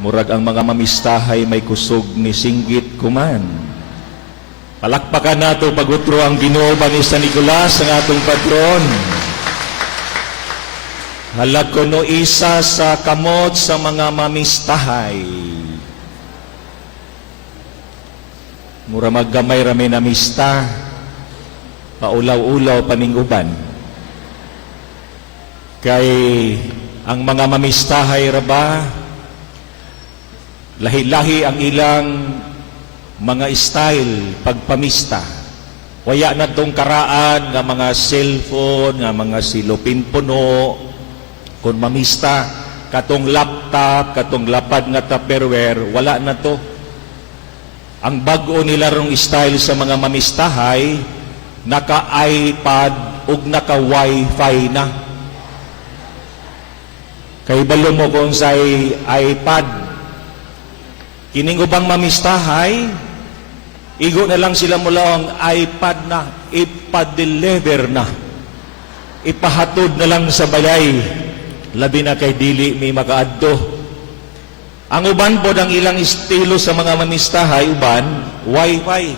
Murag ang mga mamistahay may kusog ni singgit kuman. Palakpakan nato pagutro ang Ginoo ni San Nicolas, ang atong patron. Halag kuno isa sa kamot sa mga mamistahay. Mura maggamay rami na mista, paulaw-ulaw paninguban. Kay ang mga mamistahay raba, lahi-lahi ang ilang mga style pagpamista. Waya na tong karaan nga mga cellphone, nga mga silupin puno, kung mamista, katong laptop, katong lapad nga Tupperware, wala na to. Ang bago nila rong style sa mga mamistahay, naka-iPad ug naka-Wi-Fi na. Kay balo mo kung sa iPad, kining ubang mamistahay, igo na lang sila mula ang iPad na, ipa-deliver na. Ipahatod na lang sa balay, labi na kay dili may makaadto. Ang uban po ang ilang estilo sa mga mamistahay, uban, Wi-Fi.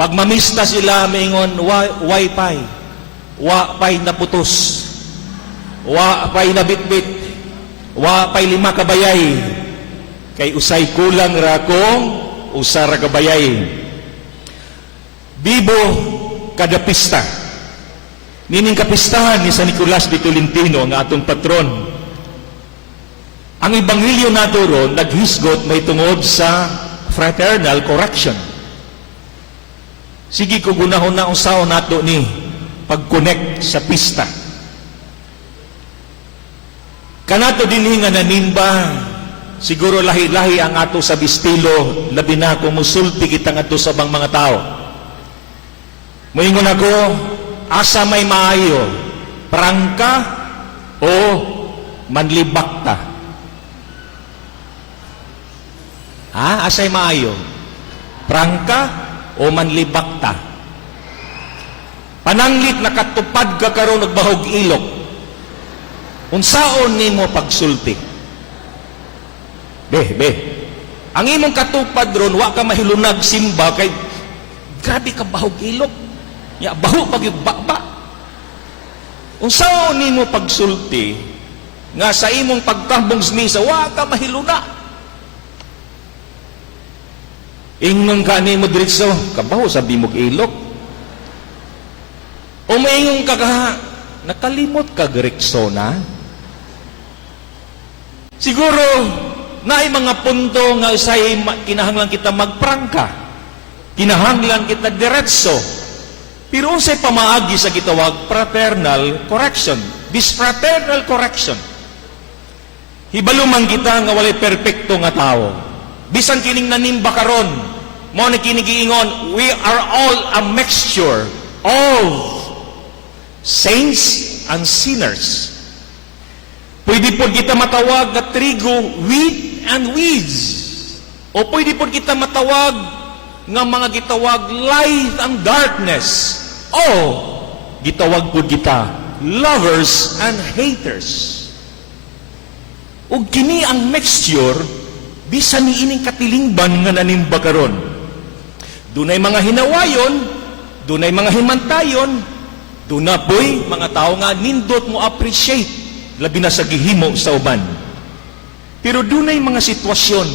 Pag mamista sila, maingon, Wi-Fi. Wi-Fi na putos. Wi-Fi na bitbit. Wi-Fi 5 kabayay. Kay usay kulang ra kong usara kabayay. Bibo kada pista. Nining kapistahan ni San Nicolas de Tolentino, ang atong patron. Ang Ebanghelyo nato ron naghisgot may tungod sa fraternal correction. Sige ko gunahon na usaw nato ni pag-connect sa pista. Kanato dinhi nga nanimba, siguro lahi-lahi ang ato sa bistilo, labi na kung musulti kita ngadto sa bang mga tao. Moingon ako, asa may maayo, prangka o manlibakta? Asay maayo? Prangka o manlibakta? Pananglit nakatupad ka karon nagbahog ilok. Unsaon nimo pagsulti? Be. Ang imong katupad ron, wa ka mahilunag simba kay grabe ka bahog ilok. Ya baho pag yung baba. Unsaon nimo pagsulti nga sa imong pagtambong sa misa, wa ka mahiluna. Ingnon ka ni mo diretso, kabaho sabi mo ilok. O maingong ka nakalimot ka direkso na. Siguro, naay mga punto nga usay kinahanglan kita magprangka. Kinahanglan kita diretso. Pero unsay pamaagi sa gitawag fraternal correction. This fraternal correction. Hibaluman kita nga walay perpekto nga tao. Bisan kining nanimba karon, mo ni kining giingon, we are all a mixture of saints and sinners. Pwede po kita matawag na trigo, wheat and weeds. O pwede po kita matawag nga mga gitawag light and darkness. O gitawag po kita lovers and haters. O kini ang mixture bisan ni ining katilingban nga nanimba karon. Dunay mga hinawayon, dunay mga himantayon, duna po'y mga tao nga nindot mo appreciate, labi na sa gihimo sa uban. Pero dunay mga sitwasyon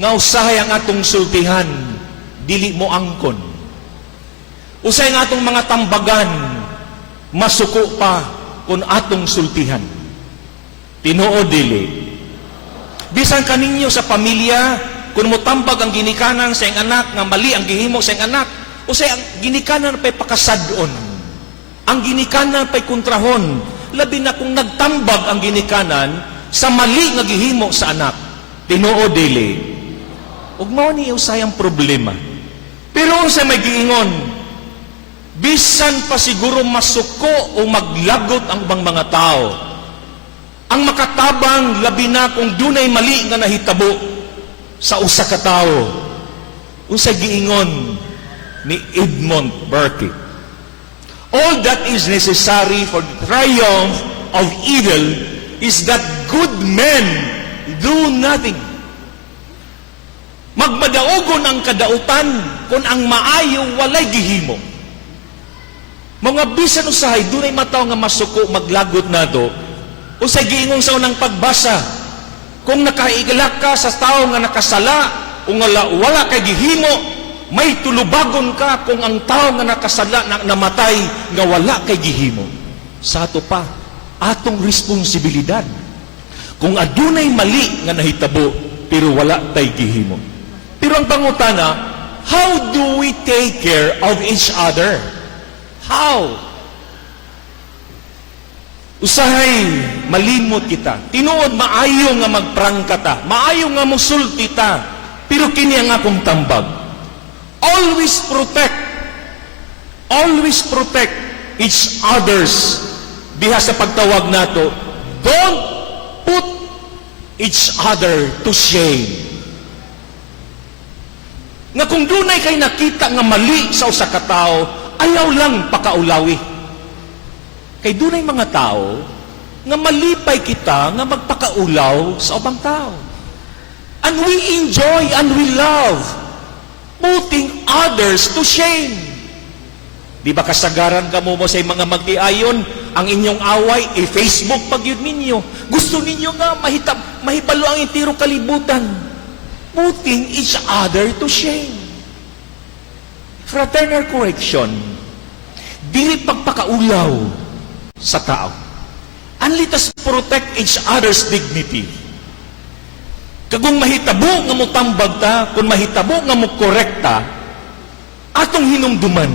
nga usahay ang atong sultihan, dili mo angkon. Usahay ang atong mga tambagan, masuko pa kung atong sultihan. Tinuod dili. Bisan kaninyo sa pamilya, kung mo tambag ang ginikanan sa iyang anak, nga mali ang gihimo sa iyang anak, o sa ang ginikanan pa'y pakasadon. Ang ginikanan pa'y kontrahon. Labi na kung nagtambag ang ginikanan sa mali nga gihimo sa anak. Tinuod dili. Ug mao ni usay ang problema. Pero sa may giingon, bisan pa siguro masuko o maglagot ang bang mga tao, ang makatabang labi na kung dunay mali nga nahitabo sa usa ka tawo. Unsay giingon ni Edmund Burke, all that is necessary for the triumph of evil is that good men do nothing. Magmadaogon ang kadautan kung ang maayo walay gihimo. Mga bisan usahay, dunay mataw nga masuko maglagot na do, o sa giingong sa unang pagbasa, kung nakaigalak ka sa tao nga nakasala, o nga wala kay gihimo, may tulubagon ka kung ang tao nga nakasala na namatay nga wala kay gihimo. Sa ato pa, atong responsibilidad. Kung adunay mali nga nahitabo, pero wala tay gihimo. Pero ang pangutana, how do we take care of each other? How? Usahay, malimot kita. Tinuod, maayo nga magprangka ta. Maayo nga musulti ta. Pero kini ang akong tambag. Always protect each others. Diha sa pagtawag nato, don't put each other to shame. Nga kung dunay kay nakita nga mali sa usa ka tawo, ayaw lang pakaulawi. Kay dunay mga tao nga malipay kita nga magpakaulaw sa ubang tao. And we enjoy and we love putting others to shame. Di ba kasagaran ka mo sa mga magtiayon, ang inyong away, Facebook pag yun ninyo. Gusto ninyo nga mahibalo ang itiro kalibutan. Putting each other to shame. Fraternal correction, dili pagpakaulaw sa tao. And let us protect each other's dignity. Kagong mahitabo nga mo tambag ta, kung mahitabo nga mo korekta, atong hinumduman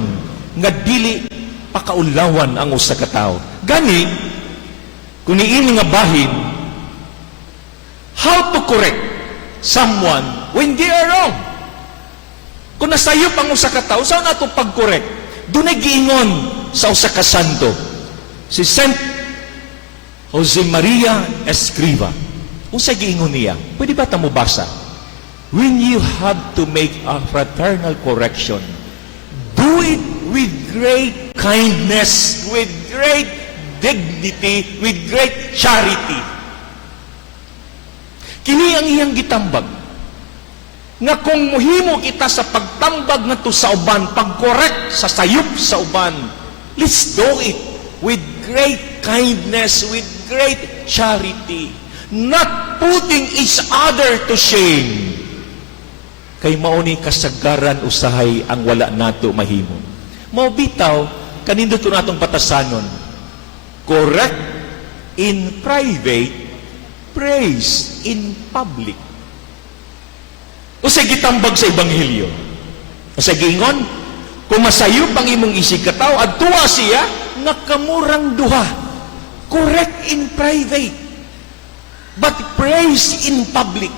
nga dili pakaulawan ang usa ka tawo. Gani, kung niini nga bahin, how to correct someone when they are wrong. Kung nasayop ang usa ka tawo, saan nato pag-correct? Dunay giingon sa usa ka santo, si Saint Jose Maria Escriva. Usa giingon niya, pwede ba ta mo basa? When you have to make a fraternal correction, do it with great kindness, with great dignity, with great charity. Kini ang iyang gitambag. Nga kung muhimo kita sa pagtambag ngadto sa uban, pag-correct sa sayop sa uban, let's do it with great kindness, with great charity, not putting each other to shame. Kay mauni kasagaran usahay ang wala nato mahimo. Mao bitaw kanindot natong patasanon. Correct in private, praise in public. Usay gitambag sa ebanghelyo. Usay giingon, kung masayop ang imong isig kataw, adtuwa siya nga kamurang duha. Correct in private, but praise in public.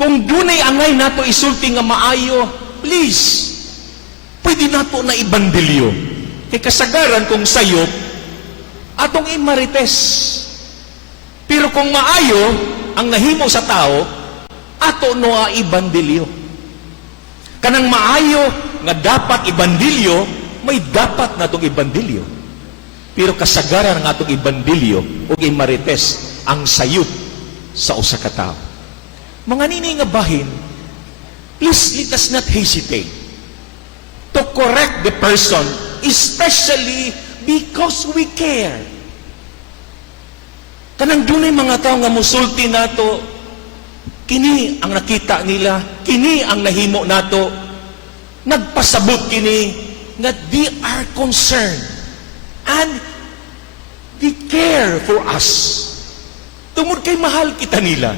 Kung dunay angay nato isulti nga maayo, please, pwede nato na ibandilyo. Kay kasagaran kung sayop, atong imarites. Pero kung maayo ang nahimo sa tao, ato no ibandilyo. Kanang maayo nga dapat ibandilyo, may dapat natong ibandilyo. Pero kasagaran ng atong ibandilyo o imarites ang sayop sa usa ka tawo. Mga nini nga bahin, please let us not hesitate to correct the person, especially because we care. Kanang dunay mga tao nga musulti nato, kini ang nakita nila, kini ang nahimo nato, nagpasabot kini nga they are concerned and they care for us. Tungod kay mahal kita nila,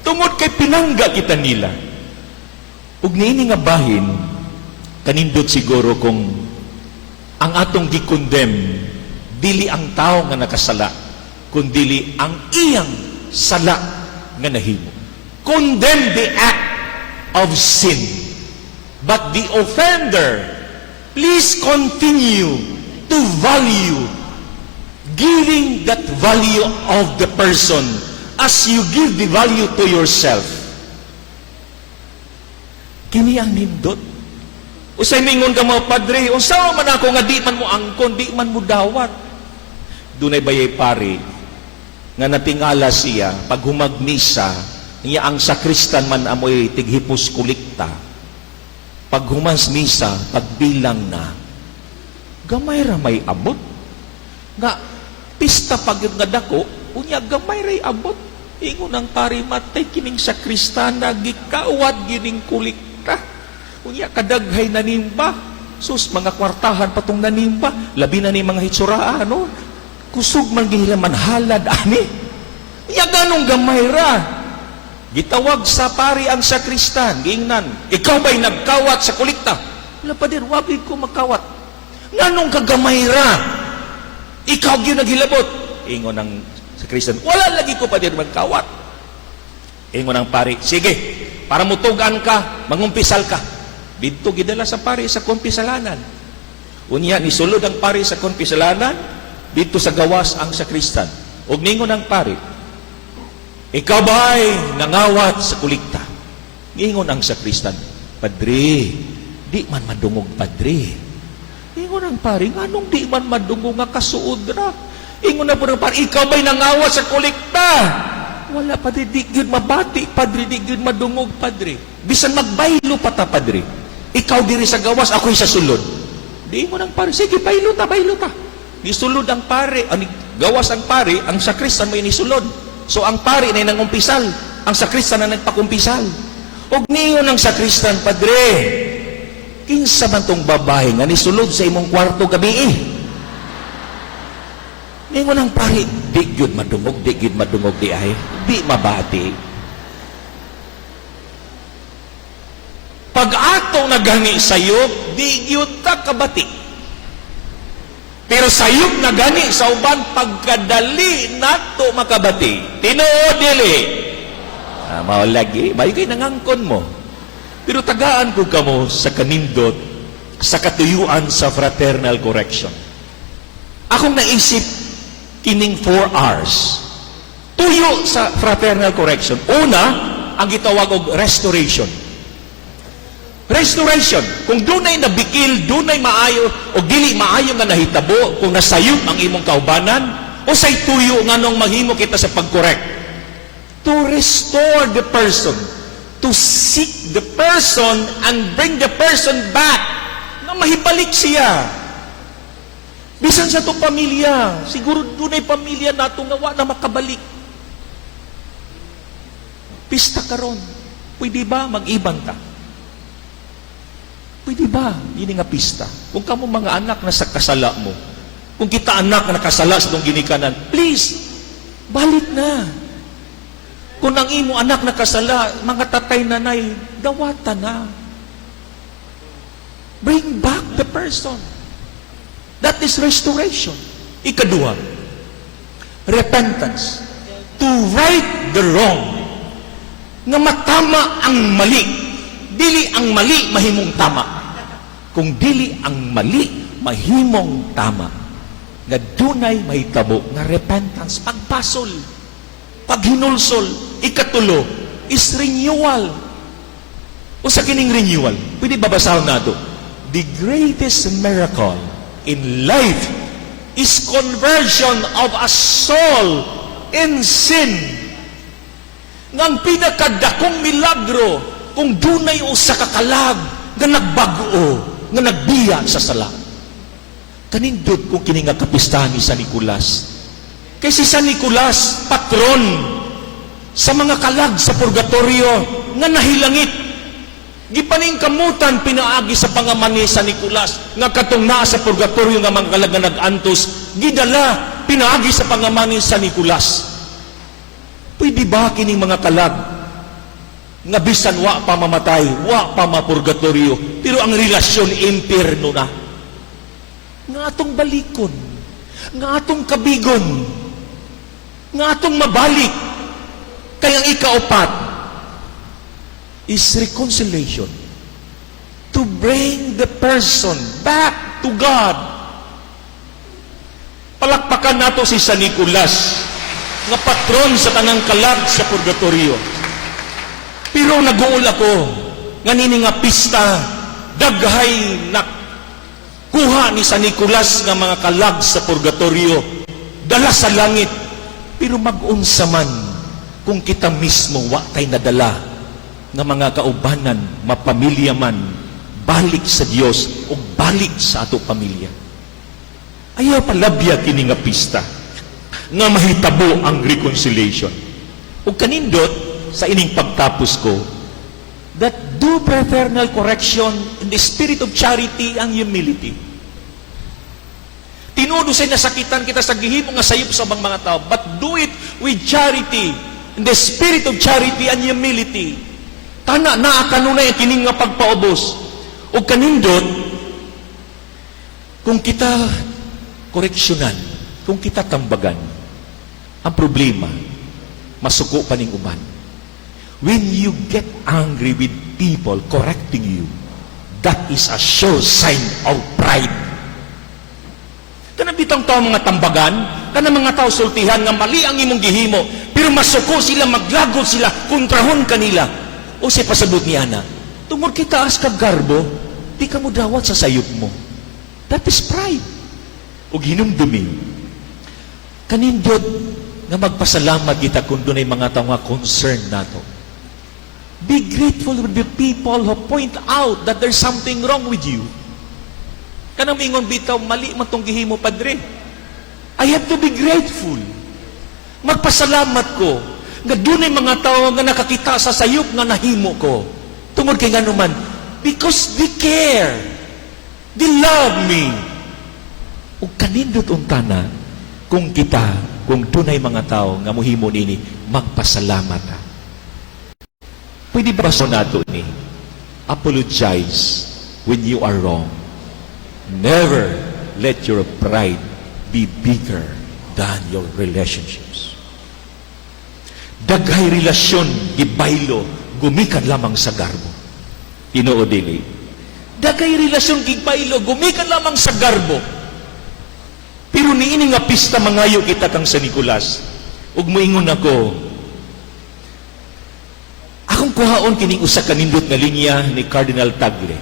tungod kay pinangga kita nila. Ug niini nga bahin, kanindot siguro kung ang atong gikondem dili ang tao nga nakasala, kundili ang iyang sala nga nahimo. Condemn the act of sin, but the offender, please continue to value, giving that value of the person as you give the value to yourself. Kini ang nindot. Usay mingon ka mga padre, unsa man ako nga di man mo angkon, di man mo dawat. Dunay bayay pari, nga natingala siya pag humagmisa niya ang sakristan man amoy tighipos kulikta. Pag humas misa, pagbilang na, gamay ra may abot. Nga, pista pag yun nga dako, unya gamay ray abot. Ingon ang pari matay kining sakristan na gikawad gining kulikta. Unya kadaghay nanimba. Sus, mga kwartahan patong nanimba. Labi na ni mga hitsuraan, no? Kusog man gihilaman halad, ani. Unya ganong gamay ra. Gitawag sa pari ang sakristan, giingnan, ikaw ba'y nagkawat sa kulikta? Wala pa din, wagin ko magkawat. Nganong kagamay ra? Ikaw gyud naghilabot. Ingon ang sakristan, wala lagi ko pa din magkawat. Ingon ang pari, sige, para mutugan ka, mangumpisal ka. Dito gidala sa pari sa kumpisalanan. Unya, nisulod ang pari sa kumpisalanan, dito sa gawas ang sakristan. Ug ningon ang pari, ikaw ba'y nangawat sa kulikta? Ingon ang sakristan, Padre, di man madungog, Padre. Ingon ang pari, anong di man madungog nga kasuod ra? Ingon na po ng pari, ikaw ba'y nangawat sa kulikta? Wala, Padre, di gyud mabati, Padre, di gyud madungog, Padre. Bisan magbaylo pa ta, Padre. Ikaw diri sa gawas, ako'y sa sulod. Di ingon ang pari, sige, baylo ta, baylo ta. Nisulod ang pari, gawas ang pari, ang sakristan may nisulod. So ang pari na nangumpisal, ang sakristan na nagpakumpisal. Og niyon ang sakristan, Padre, kinsa man tong babae nga nisulod sa imong kwarto gabi eh. Ningon ang pari, di gyud madungog di ay, di mabati. Pag atong nagani sayop, di gyud ta kabati. Pero sayop na gani sa uban pagkadali nato makabati. Tinuod dili. Mao lagi, bayo kay nangangkon mo. Pero tagaan ko kamo sa kanindot sa katuyuan sa fraternal correction. Akong naisip kining 4 hours. Tuyo sa fraternal correction. Una, ang gitawag og restoration. Restoration. Kung dunay nabikil, dunay maayo, o dili maayo nga nahitabo, kung nasayop ang imong kaubanan, o say tuyo nga nung mahimo kita sa pag-correct. To restore the person. To seek the person and bring the person back. Na mahibalik siya. Bisan sa to pamilya. Siguro dunay pamilya nato nga wa na makabalik. Pista karon. Pwede ba mag-ibang ta? Pwede ba? Yun nga pista. Kung kamo mga anak na sa kasala mo, kung kita anak na nakasala sa itong ginikanan, please, balik na. Kung ang imo anak na kasala, mga tatay nanay, dawata na. Bring back the person. That is restoration. Ikaduha, repentance. To right the wrong. Nga matama ang mali. Dili ang mali, mahimong tama. Kung dili ang mali, mahimong tama. Nga dunay mahitabo, nga repentance, pagpasol, paghinulsol, ikatulo, is renewal. O sa kining renewal, pwede babasahon na ito. The greatest miracle in life is conversion of a soul in sin. Ngang pinakadakong milagro, kung dunay usa ka kalag nga nagbago, nga nagbiya sa sala. Kanindot kung kini nga kapistahan ni San Nicolas. Kay si San Nicolas, patron sa mga kalag sa purgatorio nga nahilangit. Gipaning kamutan pinaagi sa pangaman ni San Nicolas nga katong naa sa purgatorio nga mga kalag nga nag-antos, gidala pinaagi sa pangaman ni San Nicolas. Pwede ba kining mga kalag nga bisan wa pa mamatay, wa pa mapurgatorio, pero ang relasyon impierno na? Nga atong balikon, nga atong kabigon, nga atong mabalik. Kaya ang ikaapat is reconciliation. To bring the person back to God. Palakpakan nato si San Nicolas, nga patron sa tanang kalag sa purgatorio. Pero nag-uul ako, nga nini nga pista, daghay na kuha ni San Nicolas nga mga kalag sa purgatorio, dala sa langit. Pero mag-unsa man kung kita mismo wa tay nadala nga mga kaubanan, mapamilya man, balik sa Dios o balik sa ato pamilya. Ayaw palabya kini nga pista nga mahitabo ang reconciliation. Ug kanindot sa ining pagtapos ko, that do fraternal correction in the spirit of charity and humility. Tinudo say nasakitan kita sa gihimo nga sayop sa bang mga tao, but do it with charity, in the spirit of charity and humility. Tana naa kanunay kining nga pagpaubos. O kanindot, kung kita koreksyonan, kung kita tambagan, ang problema, masuko pa ning uban. When you get angry with people correcting you, that is a sure sign of pride. Kanang bitang tao mga tambagan, kanang mga tao sultihan nga mali ang imong gihimo, pero masuko sila, maglagot sila, kontrahon kanila. O si pasabot ni Ana, tungod kita as kag garbo, di ka mo dawat sa sayop mo. That is pride. O hinumdumi. Kanindot nga magpasalamat kita kung doon ay mga tao nga concern nato. Be grateful with the people who point out that there's something wrong with you. Kanang mingon bitaw, mali man tong gihimo, Padre. I have to be grateful. Magpasalamat ko nga doon ay mga tao nga nakakita sa sayop nga nahimo ko. Tungod kay nga naman, because they care. They love me. O kanindot untana, kung kita, kung tunay mga tao nga muhimo nini, magpasalamat ha. Pwede ba so nato ni? Apologize when you are wrong. Never let your pride be bigger than your relationships. Daghay relasyon, gibaylo, gumikan lamang sa garbo. Tinoo dili. Daghay relasyon, gibaylo, gumikan lamang sa garbo. Pero niini nga pista mangayo kita kang sa Nicolas. Ug moingon ako, akong kuhaon kining usa ka nindot nga linya ni Cardinal Tagle.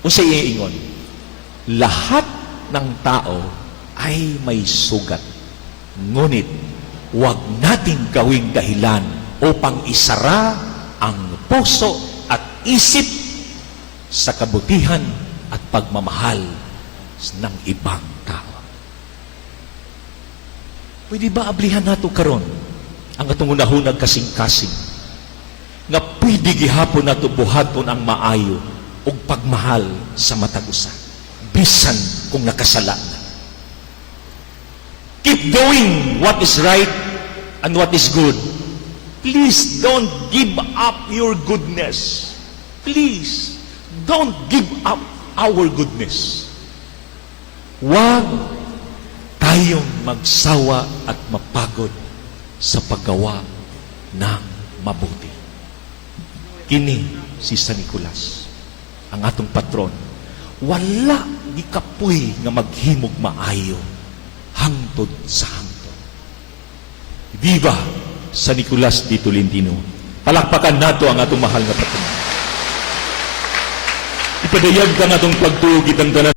Unsay iingon? Lahat ng tao ay may sugat. Ngunit, huwag natin gawing dahilan upang isara ang puso at isip sa kabutihan at pagmamahal ng ibang tao. Pwede ba ablihan nato karon ang atong unahunag kasing-kasing nga pwede gihapon nato buhaton ang maayo ug pagmahal sa matag usa bisan kung nakasala na. Keep doing what is right and what is good. Please don't give up your goodness. Please don't give up our goodness. Huwag tayong magsawa at mapagod sa paggawa ng mabuti. Kini si San Nicolas, ang atong patron. Wala gikapoy nga maghimog maayo hangtod sa hangtod. Viva San Nicolas de Tolentino. Palakpakan nato ang atong mahal nga patron. Ipadayag ka nga atong pagtuog itang dalan